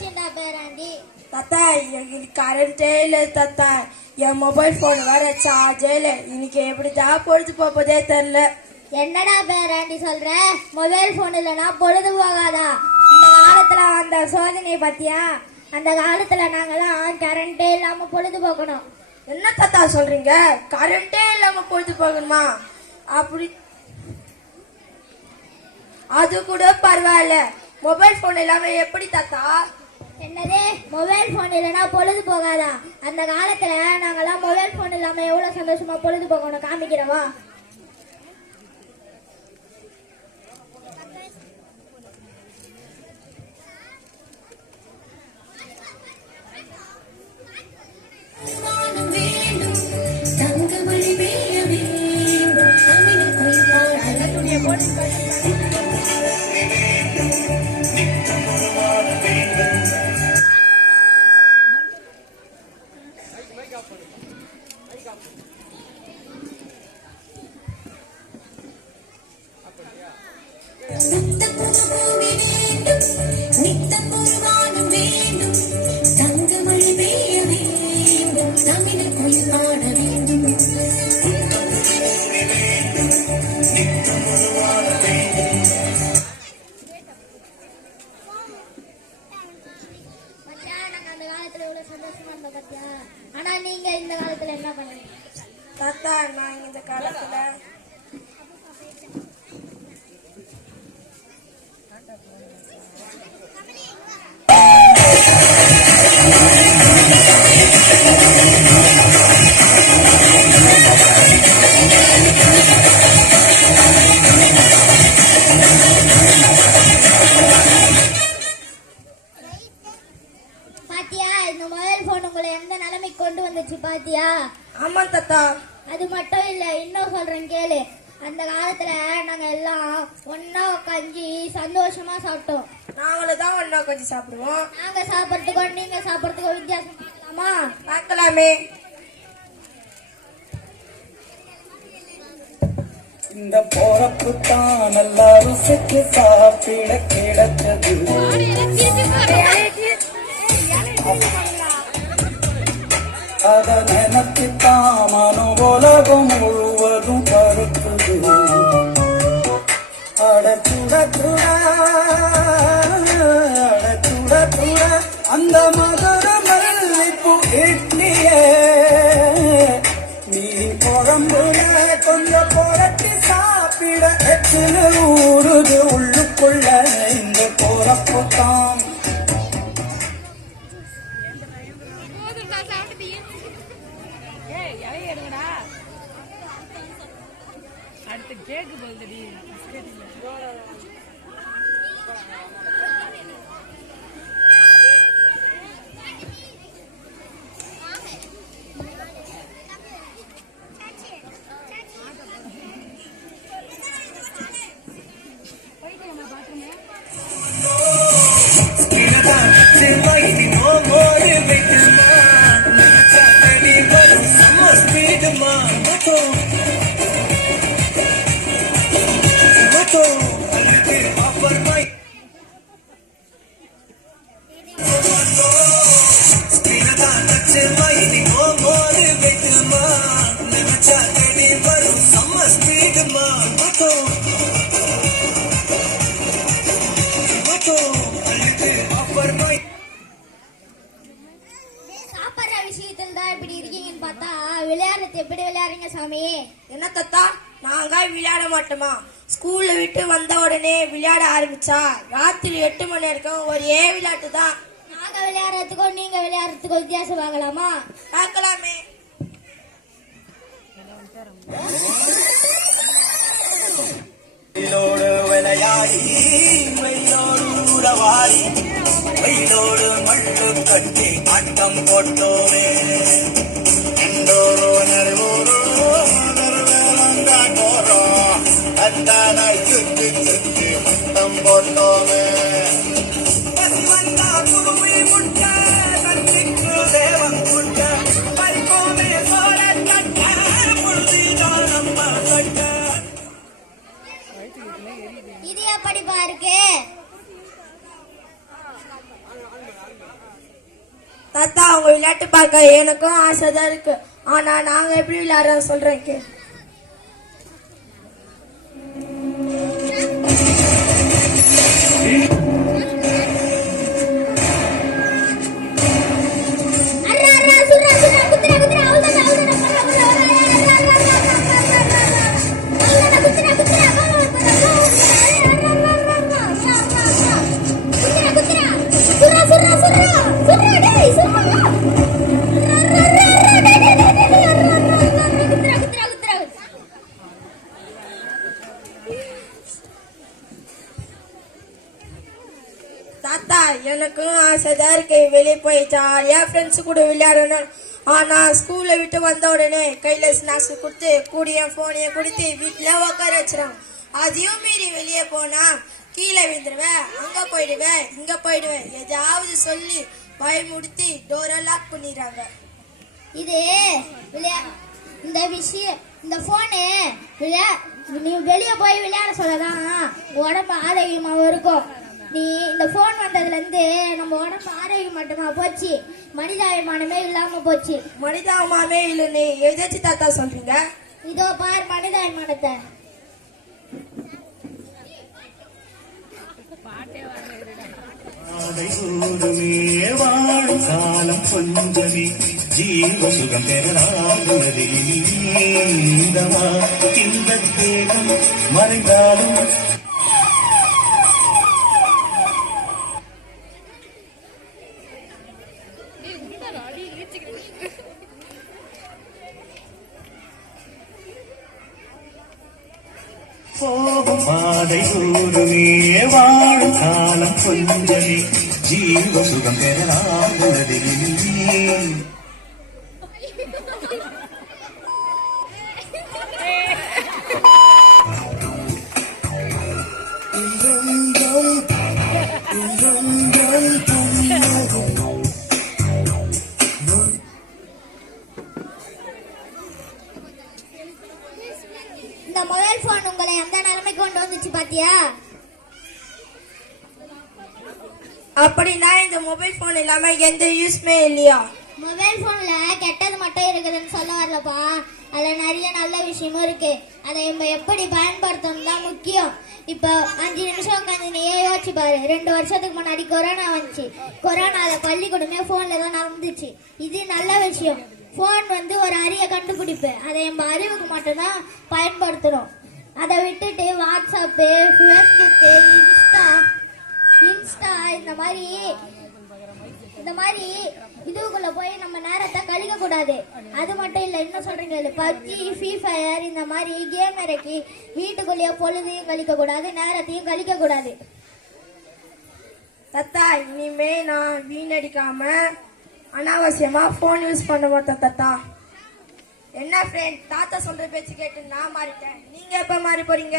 விஷயம்டா பேராண்டி. தாத்தா எங்களுக்கு கரண்டே இல்லை தாத்தா. என் மொபைல் போன் வேற சார்ஜே இல்லை. இன்னைக்கு எப்படிதான் பொழுது போதே தெரியல. என்னடா பேராண்டி சொல்ற? மொபைல் போன் இல்லைன்னா பொழுது போகாதா? இந்த காலத்துல அந்த சோதனை பத்தியா? அந்த காலத்துல நாங்கெல்லாம் கரண்டே இல்லாம பொழுது போக்கணும். என்ன தாத்தா சொல்றீங்க? கரண்டே இல்லாம பொழுது போகணுமா? அப்படி அது கூட பரவாயில்ல. மொபைல் போன் இல்லாம எப்படி தாத்தா? என்னதே மொபைல் போன் இல்லைன்னா பொழுது போகாதா? அந்த காலத்துல நாங்கெல்லாம் மொபைல் போன் இல்லாம எவ்வளவு சந்தோஷமா பொழுது போகணும் காமிக்கிறவா? ஆனா நீங்க இந்த காலத்துல என்ன பண்ணுவீங்க தாத்தா? நான் இந்த காலத்துல கொண்டு வந்துச்சு பாத்தியா? ஆமா தாத்தா. அது மட்டும் இல்ல, இன்னும் சொல்றேன் கேளு. அந்த காலத்துல நாங்க எல்லாம் ஒன்னா உட்காந்து சந்தோஷமா சாப்பிட்டோம். நாங்களும் தான் ஒன்னா உட்காந்து சாப்பிடுவோம். நாங்க சாப்பிடறதுக்கும் நீங்க சாப்பிடறதுக்கும் வித்தியாசம் பார்க்கலாமா? பார்க்கலாமே. இந்த போறப்பு தான் நல்லா ருசிக்கு சாப்பிட கிடைச்சது. அத நினைச்சுத்தான் மனு உலகம் முழுவதும் பருக்குது. அடச்சுட சுட அடச்சுட சுட அந்த மதுர மல்லிப்பூ இட்லியே நீ குழம்புல கொஞ்சம் புரட்டி சாப்பிட எச்சில ஊறுது உள்ளுக்குள்ள. இந்த போறப்பு தான் அடுத்து கேக்கு போகுதுடி. சாப்பிடுற விஷயத்துல தான் இப்படி இருக்கீங்கன்னு பார்த்தா விளையாடுறது எப்படி விளையாடுறீங்க சாமி? என்ன தாத்தா, நாங்க விளையாட மாட்டோமா? ஸ்கூல்ல விட்டு வந்த உடனே விளையாட ஆரம்பிச்சா ராத்திரி 8 மணி வரைக்கும் ஒரே விளையாட்டு தான். நாங்க விளையாடுறதுக்கும் நீங்க விளையாடுறதுக்கும் வித்தியாசம் பார்க்கலாமா? பார்க்கலாமே. வெயிலோடு விளையாடி வெயிலோடு உறவாடி வெயிலோடு மண்ணு கட்டி ஆட்டம் போட்டோமே. எந்தோரோ நடுவோரோ மந்தாட்டோரோ அந்தான சுற்றி சுற்றி மட்டம் போட்டோமே. குருவி முட்ட கட்டிக்கு தேவன் முட்ட பறிப்போமே சோழ கட்ட புழுதிதான் நம்ம கட்ட. இது எப்படி பாருக்கு? தாத்தா அவங்க விளையாட்டு பார்க்க எனக்கும் ஆசை தான் இருக்கு. ஆனா நாங்க எப்படி விளையாடுறோம் சொல்றேன் கே. தாத்தா எனக்கும் ஆசைதான் இருக்கு வெளியே போய் ஜாலியா ஃப்ரெண்ட்ஸ் கூட விளையாடணும். ஆனா ஸ்கூல்ல விட்டு வந்த உடனே கையில ஸ்நாக்ஸ் கொடுத்து கூடிய போனையும் கொடுத்து வீட்டுல உட்கார வச்சிருவாங்க. அதையும் மீறி வெளியே போனா கீழே விழுந்துருவேன், அங்க போயிடுவேன், இங்க போயிடுவேன், ஏதாவது சொல்லி பயமுடுத்தி டோரை லாக் பண்ணிடுறாங்க. இது இந்த விஷயம் இந்த போனு நீ வெளியே போய் விளையாட சொல்லதான் உடம்பு ஆரோக்கியமாவும் இருக்கும். நீ இந்த போன் வந்ததுல இருந்து நம்ம உடம்பு ஆரோக்கியம் மட்டுமா போச்சு, மனிதாபிமானமே இல்லாம போச்சு. மனிதாபிமானமே இல்லைன்னு எதாச்சும் தாத்தா சொல்றீங்க? இதோ பார் மனிதாபிமானத்தை. வாழும் காலம் கொஞ்சமே ஜீவ சுகம் பெறாதுள்ளதே இந்த தேகம் மறைந்தாலும் போகும் பாதை தூருமே வாழும் காலம் கொஞ்சமே ஜீவ சுகம் பெறாதுள்ளதே. இந்த மொபைல் போன் உங்களை எந்த நிலைமைக்கு கொண்டு வந்துச்சு பாத்தியா? அப்படின்னா இந்த மொபைல் போன் இல்லாம எந்த யூஸ்மே இல்லையா? மொபைல் போன்ல கெட்டது மட்டும் இருக்குதுன்னு சொல்ல வரலப்பா, அதுல நிறைய நல்ல விஷயமும் இருக்கு. அதை நம்ம எப்படி பயன்படுத்தணும் தான் முக்கியம். இப்போ 5 நிமிஷம் உட்காந்து நீயே யோசிச்சு பாரு. 2 வருஷத்துக்கு முன்னாடி கொரோனா வந்துச்சு. கொரோனால பள்ளிக்கூடமே போன்ல தான் நடந்துச்சு. இது நல்ல விஷயம். போன் வந்து ஒரு அரிய கண்டுபிடிப்பு. அதை நம்ம அறிவுக்கு மட்டும்தான் பயன்படுத்தணும். அதை விட்டுட்டு வாட்ஸ்அப்பு, ஃபேஸ்புக்கு, இன்ஸ்டா இந்த மாதிரி இதுக்குள்ள போய் நம்ம நேரத்தை கழிக்க கூடாது. அது மட்டும் இல்ல, இன்னும் சொல்றீங்க பப்ஜி, ஃப்ரீ ஃபயர் இந்த மாதிரி கேம் இறக்கி வீட்டுக்குள்ளேயே பொழுதையும் கழிக்க கூடாது, நேரத்தையும் கழிக்க கூடாது. தத்தா இனிமே நான் வீணடிக்காம அனாவசியமா போன் யூஸ் பண்ண மாட்டேன் தத்தா. என்ன ஃப்ரெண்ட், தாத்தா சொல்ற பேச்சு கேட்டு நான் மாறிட்டேன். நீங்க எப்ப மாறி போறீங்க?